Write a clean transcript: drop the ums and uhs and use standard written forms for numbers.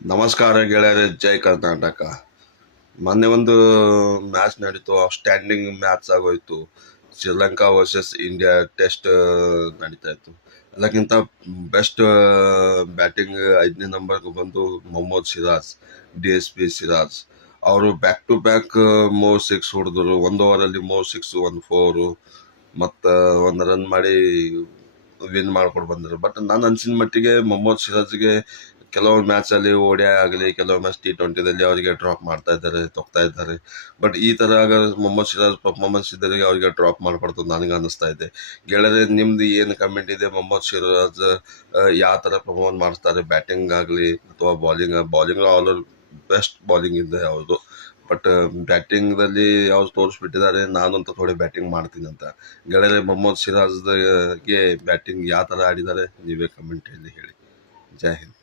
ನಮಸ್ಕಾರ ಗೆಳೆಯರೆ, ಜೈ ಕರ್ನಾಟಕ. ಮೊನ್ನೆ ಒಂದು ಮ್ಯಾಚ್ ನಡೀತು, ಸ್ಟ್ಯಾಂಡಿಂಗ್ ಮ್ಯಾಚ್ ಆಗೋಯ್ತು. ಶ್ರೀಲಂಕಾ ವರ್ಸಸ್ ಇಂಡಿಯಾ ಟೆಸ್ಟ್ ನಡೀತಾ ಇತ್ತು. ಎಲ್ಲಕ್ಕಿಂತ ಬೆಸ್ಟ್ ಬ್ಯಾಟಿಂಗ್ 5ನೇ ನಂಬರ್ಗೆ ಬಂದು ಮೊಹಮ್ಮದ್ ಸಿರಾಜ್, DSP ಸಿರಾಜ್. ಅವರು ಬ್ಯಾಕ್ ಟು ಬ್ಯಾಕ್ 3 6 ಹೊಡೆದ್ರು. 1 ಓವರಲ್ಲಿ 3 6, 1 4 ಮತ್ತು 1 ರನ್ ಮಾಡಿ ವಿನ್ ಮಾಡ್ಕೊಂಡು ಬಂದರು. ಬಟ್ ನಾನು ಅನ್ಸಿದ ಮಟ್ಟಿಗೆ ಮೊಹಮ್ಮದ್ ಸಿರಾಜ್ಗೆ ಕೆಲವು ಮ್ಯಾಚಲ್ಲಿ ODI ಆಗಲಿ, ಕೆಲವು ಮ್ಯಾಚ್ T20ದಲ್ಲಿ ಅವರಿಗೆ ಡ್ರಾಪ್ ಮಾಡ್ತಾ ಇದ್ದಾರೆ, ತೊಗ್ತಾ ಇದ್ದಾರೆ. ಬಟ್ ಈ ಥರ ಆಗ ಮೊಹಮ್ಮದ್ ಸಿರಾಜ್ ಪರ್ಫಾರ್ಮೆನ್ಸ್ ಇದ್ದರೆ ಅವರಿಗೆ ಡ್ರಾಪ್ ಮಾಡ್ಬಾರ್ದು ನನಗೆ ಅನ್ನಿಸ್ತಾ ಇದೆ. ಗೆಳೆಯರೆ, ನಿಮ್ದು ಏನು ಕಮೆಂಟ್ ಇದೆ? ಮೊಹಮ್ಮದ್ ಸಿರಾಜ್ ಯಾವ ಥರ ಪರ್ಫಾರ್ಮೆನ್ಸ್ ಮಾಡ್ತಾರೆ, ಬ್ಯಾಟಿಂಗ್ ಆಗಲಿ ಅಥವಾ ಬಾಲಿಂಗ್ ಆಲ್ ಬೆಸ್ಟ್ ಬಾಲಿಂಗ್ ಇದೆ ಅವ್ರದ್ದು. ಬಟ್ ಬ್ಯಾಟಿಂಗ್ದಲ್ಲಿ ಯಾವ್ದು ತೋರಿಸ್ಬಿಟ್ಟಿದ್ದಾರೆ, ನಾನಂತೂ ಥೋಡೆ ಬ್ಯಾಟಿಂಗ್ ಮಾಡ್ತೀನಿ ಅಂತ. ಗೆಳೆಯರೆ, ಮೊಹಮ್ಮದ್ ಸಿರಾಜ್ಗೆ ಬ್ಯಾಟಿಂಗ್ ಯಾವ ಥರ ಆಡಿದ್ದಾರೆ ನೀವೇ ಕಮೆಂಟಲ್ಲಿ ಹೇಳಿ. ಜೈ ಹಿಂದ್.